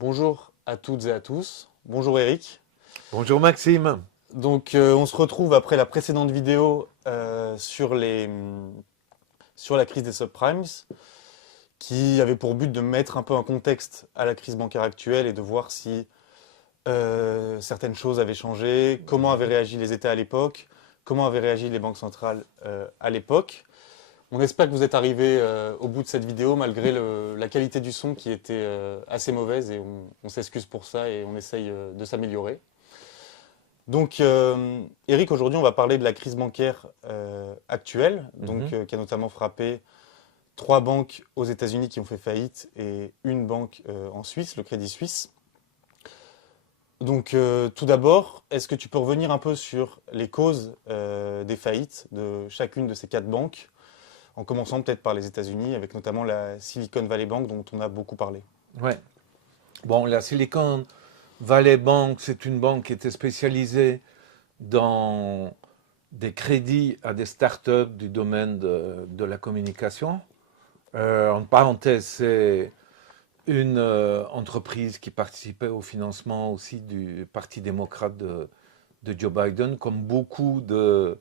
Bonjour à toutes et à tous. Bonjour Eric. Bonjour Maxime. Donc on se retrouve après la précédente vidéo sur la crise des subprimes qui avait pour but de mettre un peu un contexte à la crise bancaire actuelle et de voir si certaines choses avaient changé, comment avaient réagi les États à l'époque, comment avaient réagi les banques centrales à l'époque. On espère que vous êtes arrivés au bout de cette vidéo malgré la qualité du son qui était assez mauvaise et on s'excuse pour ça et on essaye de s'améliorer. Donc, Eric, aujourd'hui, on va parler de la crise bancaire actuelle, qui a notamment frappé trois banques aux États-Unis qui ont fait faillite et une banque en Suisse, le Crédit Suisse. Donc, tout d'abord, est-ce que tu peux revenir un peu sur les causes des faillites de chacune de ces quatre banques, en commençant peut-être par les États-Unis, avec notamment la Silicon Valley Bank dont on a beaucoup parlé. Ouais. Bon, la Silicon Valley Bank, c'est une banque qui était spécialisée dans des crédits à des startups du domaine de la communication. En parenthèse, c'est une entreprise qui participait au financement aussi du Parti démocrate de Joe Biden, comme beaucoup de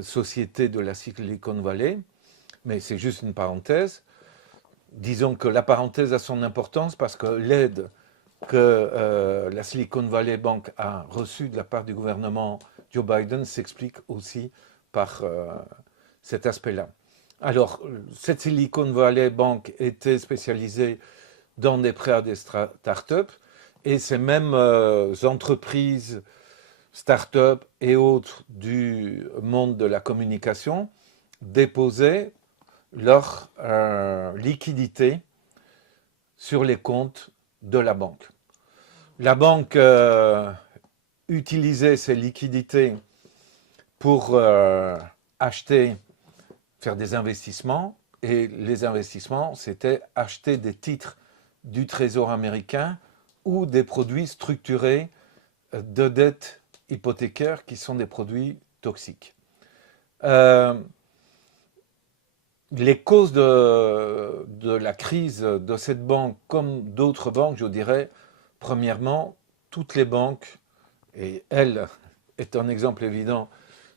sociétés de la Silicon Valley. Mais c'est juste une parenthèse. Disons que la parenthèse a son importance parce que l'aide que la Silicon Valley Bank a reçue de la part du gouvernement Joe Biden s'explique aussi par cet aspect-là. Alors, cette Silicon Valley Bank était spécialisée dans des prêts à des startups et ces mêmes entreprises, startups et autres du monde de la communication déposaient leur liquidité sur les comptes de la banque. La banque utilisait ces liquidités pour acheter, faire des investissements, et les investissements, c'était acheter des titres du Trésor américain ou des produits structurés de dette hypothécaire qui sont des produits toxiques. Les causes de la crise de cette banque, comme d'autres banques, je dirais, premièrement, toutes les banques, et elle est un exemple évident,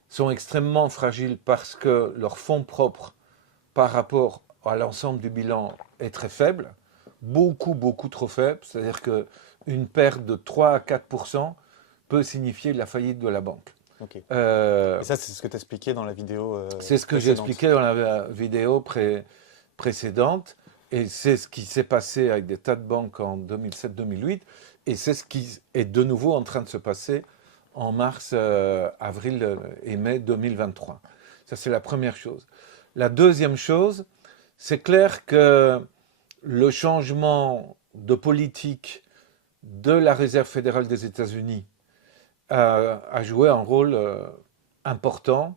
sont extrêmement fragiles parce que leur fonds propres par rapport à l'ensemble du bilan est très faible, beaucoup trop faible, c'est-à-dire qu'une perte de 3 à 4% peut signifier la faillite de la banque. Ok. Euh, Et ça, c'est ce que tu expliquais dans la vidéo c'est ce que j'ai précédente. expliqué dans la vidéo précédente, et c'est ce qui s'est passé avec des tas de banques en 2007-2008, et c'est ce qui est de nouveau en train de se passer en mars, avril et mai 2023. Ça, c'est la première chose. La deuxième chose, c'est clair que le changement de politique de la Réserve fédérale des États-Unis a joué un rôle important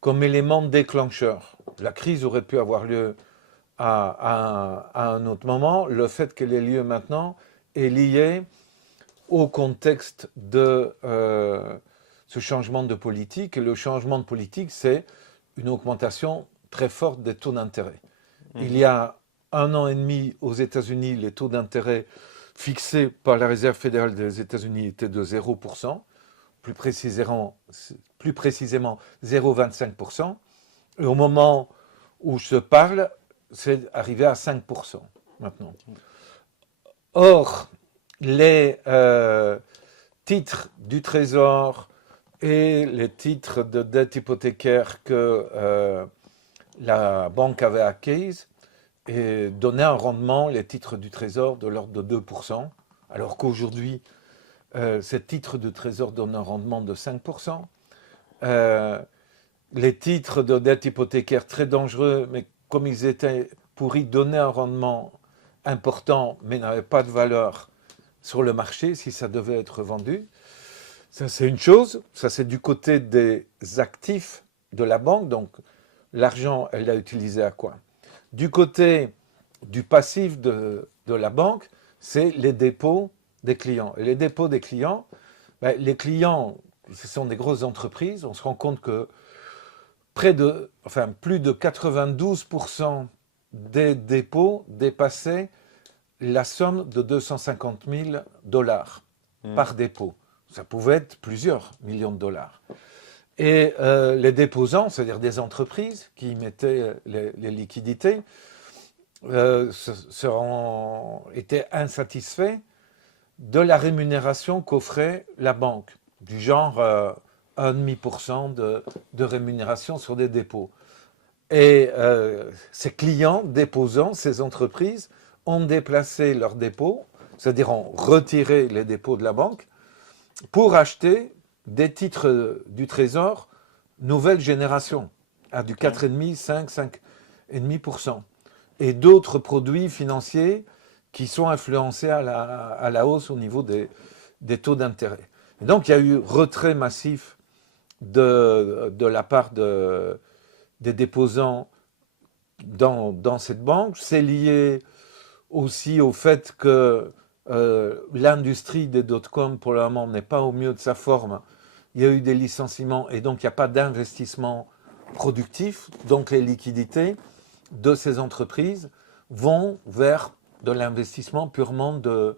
comme élément déclencheur. La crise aurait pu avoir lieu à un autre moment. Le fait qu'elle ait lieu maintenant est lié au contexte de ce changement de politique. Et le changement de politique, c'est une augmentation très forte des taux d'intérêt. Il y a 1 an et demi aux États-Unis, les taux d'intérêt fixés par la Réserve fédérale des États-Unis étaient de 0%, plus précisément 0,25%. Et au moment où je parle, c'est arrivé à 5% maintenant. Or, les titres du Trésor et les titres de dette hypothécaire que la banque avait acquises donnaient un rendement, les titres du Trésor, de l'ordre de 2%, alors qu'aujourd'hui, ces titres de Trésor donnent un rendement de 5%. Les titres de dette hypothécaire très dangereux, mais comme ils étaient pourris, donnaient un rendement important, mais n'avaient pas de valeur sur le marché si ça devait être vendu. Ça, c'est une chose. Ça, c'est du côté des actifs de la banque. Donc, l'argent, elle l'a utilisé à quoi? Du côté du passif de la banque, c'est les dépôts des clients. Et les dépôts des clients, ben, les clients, ce sont des grosses entreprises. On se rend compte que plus de 92% des dépôts dépassaient la somme de 250 000 dollars par dépôt. Ça pouvait être plusieurs millions de dollars. Et les déposants, c'est-à-dire des entreprises qui mettaient les liquidités, étaient insatisfaits de la rémunération qu'offrait la banque, du genre 1,5% de rémunération sur des dépôts. Et ces clients déposants, ces entreprises, ont déplacé leurs dépôts, c'est-à-dire ont retiré les dépôts de la banque, pour acheter des titres du Trésor nouvelle génération, à du 4,5, 5, 5,5%. Et d'autres produits financiers qui sont influencés à la hausse au niveau des taux d'intérêt. Et donc il y a eu retrait massif de la part des déposants dans cette banque. C'est lié aussi au fait que l'industrie des dot-com pour le moment n'est pas au mieux de sa forme. Il y a eu des licenciements et donc il n'y a pas d'investissement productif. Donc les liquidités de ces entreprises vont vers de l'investissement purement de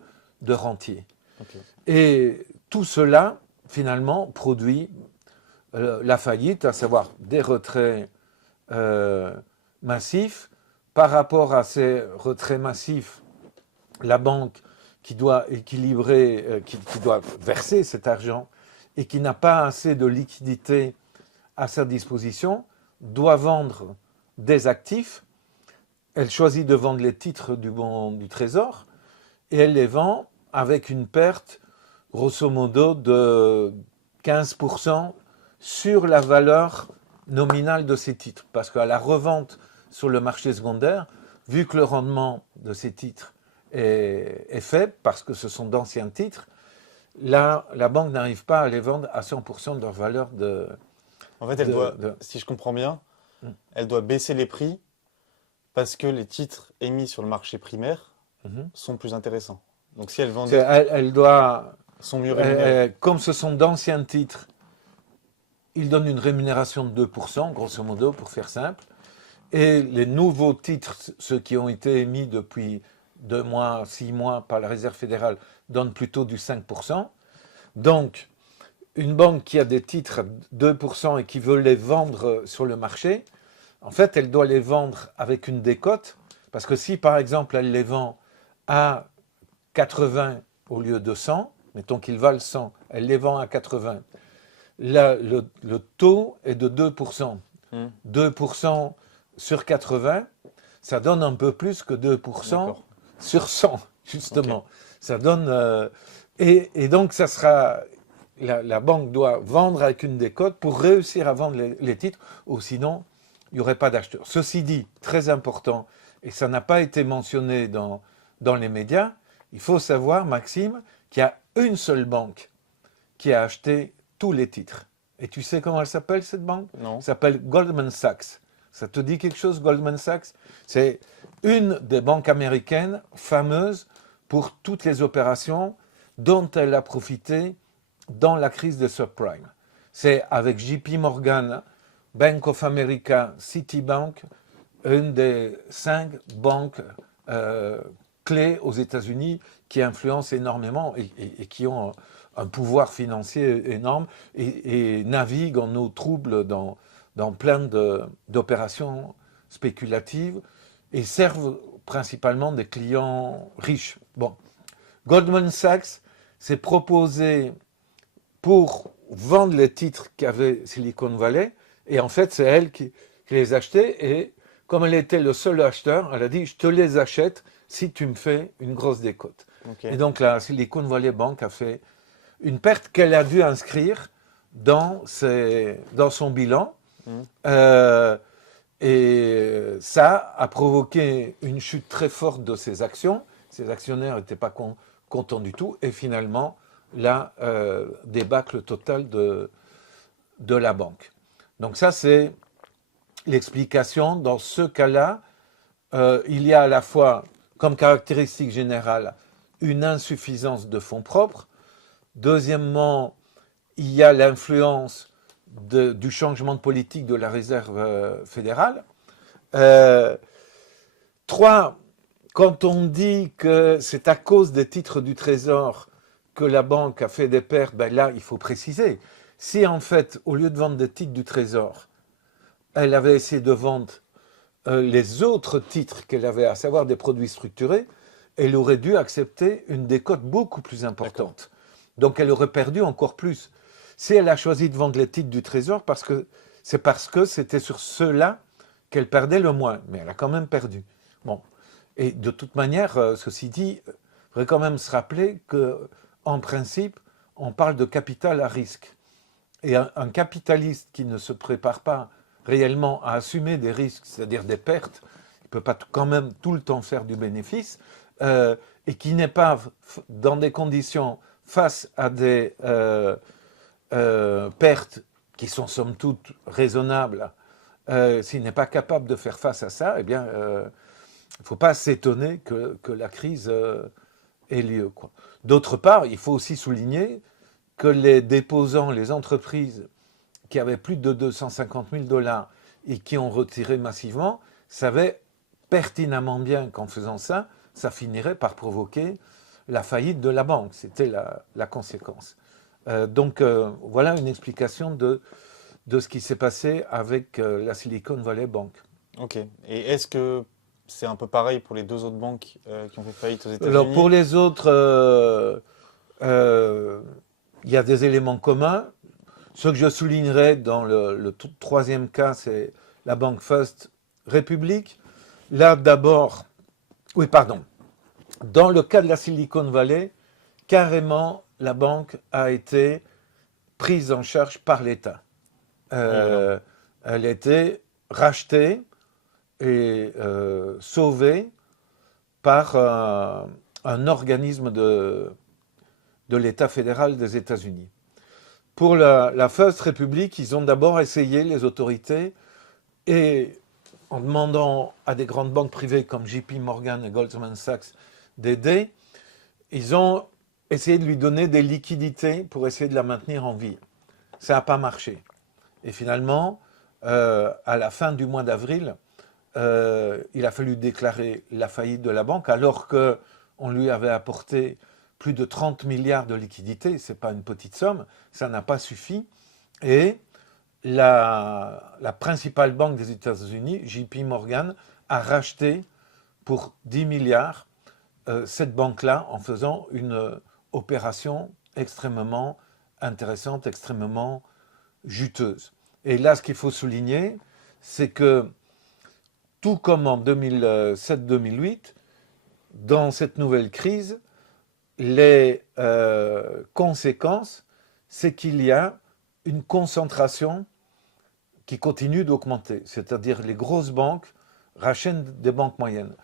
rentier. Okay. Et tout cela, finalement, produit la faillite, à savoir des retraits massifs. Par rapport à ces retraits massifs, la banque qui doit équilibrer, qui doit verser cet argent et qui n'a pas assez de liquidité à sa disposition, doit vendre des actifs. Elle choisit de vendre les titres du Trésor et elle les vend avec une perte, grosso modo, de 15% sur la valeur nominale de ces titres. Parce qu'à la revente sur le marché secondaire, vu que le rendement de ces titres est faible, parce que ce sont d'anciens titres, la banque n'arrive pas à les vendre à 100% de leur valeur de... En fait, si je comprends bien, elle doit baisser les prix parce que les titres émis sur le marché primaire sont plus intéressants. Donc si elle vend elle doit... sont mieux rémunérés. Comme ce sont d'anciens titres, ils donnent une rémunération de 2%, grosso modo, pour faire simple. Et les nouveaux titres, ceux qui ont été émis depuis 2 mois, 6 mois par la Réserve fédérale, donnent plutôt du 5%. Donc, une banque qui a des titres à 2% et qui veut les vendre sur le marché, en fait, elle doit les vendre avec une décote. Parce que si, par exemple, elle les vend à 80 au lieu de 100, mettons qu'ils valent 100, elle les vend à 80, là, le taux est de 2%. 2% sur 80, ça donne un peu plus que 2% sur 100, justement. Okay. Ça donne... et donc, ça sera... La banque doit vendre avec une décote pour réussir à vendre les titres, ou sinon, il n'y aurait pas d'acheteurs. Ceci dit, très important, et ça n'a pas été mentionné dans les médias, il faut savoir, Maxime, qu'il y a une seule banque qui a acheté tous les titres. Et tu sais comment elle s'appelle, cette banque? Non. Elle s'appelle Goldman Sachs. Ça te dit quelque chose, Goldman Sachs? C'est une des banques américaines fameuses pour toutes les opérations dont elle a profité dans la crise des subprimes. C'est avec JP Morgan, Bank of America, Citibank, une des 5 banques clés aux États-Unis qui influencent énormément et qui ont un pouvoir financier énorme et naviguent en eau trouble dans plein d'opérations spéculatives et servent principalement des clients riches. Bon, Goldman Sachs s'est proposé pour vendre les titres qu'avait Silicon Valley, et en fait, c'est elle qui les achetait, et comme elle était le seul acheteur, elle a dit « je te les achète si tu me fais une grosse décote ». Okay. Et donc la Silicon Valley Bank a fait une perte qu'elle a dû inscrire dans son bilan, et ça a provoqué une chute très forte de ses actions. Ses actionnaires n'étaient pas contents du tout, et finalement, la débâcle totale de la banque. Donc ça, c'est l'explication. Dans ce cas-là, il y a à la fois, comme caractéristique générale, une insuffisance de fonds propres. Deuxièmement, il y a l'influence du changement de politique de la Réserve fédérale. 3, quand on dit que c'est à cause des titres du Trésor que la banque a fait des pertes, ben là, il faut préciser. Si en fait, au lieu de vendre des titres du Trésor, elle avait essayé de vendre les autres titres qu'elle avait, à savoir des produits structurés, elle aurait dû accepter une décote beaucoup plus importante. Donc elle aurait perdu encore plus. Si elle a choisi de vendre les titres du Trésor, c'est parce que c'était sur ceux-là qu'elle perdait le moins. Mais elle a quand même perdu. Bon. Et de toute manière, ceci dit, il faudrait quand même se rappeler qu'en principe, on parle de capital à risque. Et un capitaliste qui ne se prépare pas réellement à assumer des risques, c'est-à-dire des pertes, il ne peut pas quand même tout le temps faire du bénéfice, et qui n'est pas dans des conditions face à des pertes qui sont somme toute raisonnables, s'il n'est pas capable de faire face à ça, eh bien, il ne faut pas s'étonner que la crise ait lieu, quoi. D'autre part, il faut aussi souligner que les déposants, les entreprises qui avaient plus de 250 000 $ et qui ont retiré massivement, savaient pertinemment bien qu'en faisant ça, ça finirait par provoquer la faillite de la banque. C'était la conséquence. Voilà une explication de ce qui s'est passé avec la Silicon Valley Bank. Ok. Et est-ce que c'est un peu pareil pour les deux autres banques qui ont fait faillite aux Alors pour États-Unis? les autres, il y a des éléments communs. Ce que je soulignerai dans le troisième cas, c'est la banque First Republic. Là, d'abord, oui, pardon. Dans le cas de la Silicon Valley, carrément, la banque a été prise en charge par l'État. Oui, voilà. Elle a été rachetée et sauvée par un organisme de l'État fédéral des États-Unis. Pour la First Republic, ils ont d'abord essayé, les autorités, et en demandant à des grandes banques privées comme JP Morgan et Goldman Sachs d'aider, ils ont essayé de lui donner des liquidités pour essayer de la maintenir en vie. Ça n'a pas marché. Et finalement, à la fin du mois d'avril, il a fallu déclarer la faillite de la banque alors qu'on lui avait apporté plus de 30 milliards de liquidités. Ce n'est pas une petite somme, ça n'a pas suffi. Et la principale banque des États-Unis, JP Morgan, a racheté pour 10 milliards cette banque-là en faisant une opération extrêmement intéressante, extrêmement juteuse. Et là, ce qu'il faut souligner, c'est que tout comme en 2007-2008, dans cette nouvelle crise, les conséquences, c'est qu'il y a une concentration qui continue d'augmenter. C'est-à-dire les grosses banques rachètent des banques moyennes.